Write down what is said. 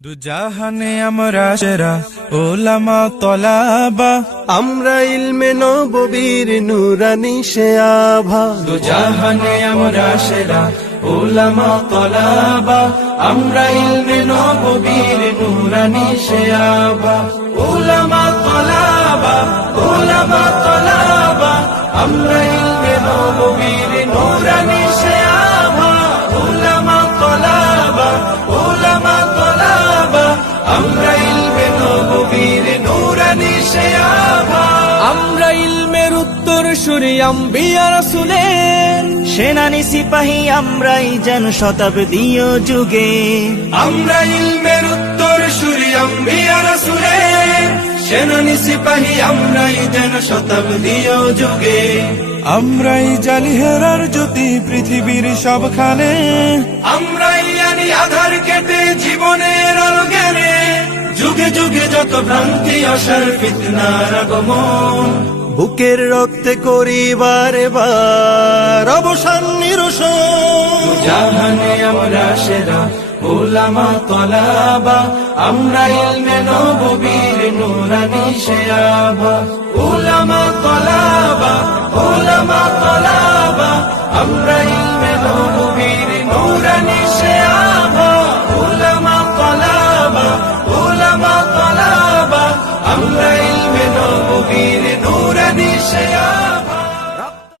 দু জাহানে আমরা সেরা ওলামা তলাবা, আমরা ইলমে নববীর নুরানি সে আভা। দু জাহানে আমরা সেরা ওলামা তলাবা, আমরা ইলমে নববীর নুরানি সে আভা। ওলামা তলাবা, ওলামা তলাবা, আমরা ইলমে নববীর নুরানি সে আভা। ওলামা তলাবা, ওলামা তলাবা, আমরা ইলমে নববীর নুরানি সে আভা। আমরা ইলমের উত্তর সুরি আম্বিয়া রাসূলের সেনানি সিপাহী, আমরাই যেন শতাব্দীয় যুগে। আমরা ইলমের উত্তর সুরি আম্বিয়া রাসূলের সেনানি সিপাহী, আমরাই যেন শতাব্দীয় যুগে। আমরাই জালি হেরার জ্যোতি পৃথিবীর সবখানে, আমরাই আনি আধার কেটে জীবনের আলো জ্ঞানে। যুগে যুগে যত ভ্রান্তি আসার ফিতনার আগমন, বুকের রক্তে করিবার বার অবসান নিরসন। জাহানে আমরা সেরা ওলামা তলাবা, আমরা ইলমে নববীর নুরানি সে আভা। ওলামা তলাবা, ওলামা তলাবা, আমরা ইলমে নববীর নুরানি সে আভা। ওলামা তলাবা, ওলামা তলাবা, আমরা ইলমে নববীর নুরানি সে আভা।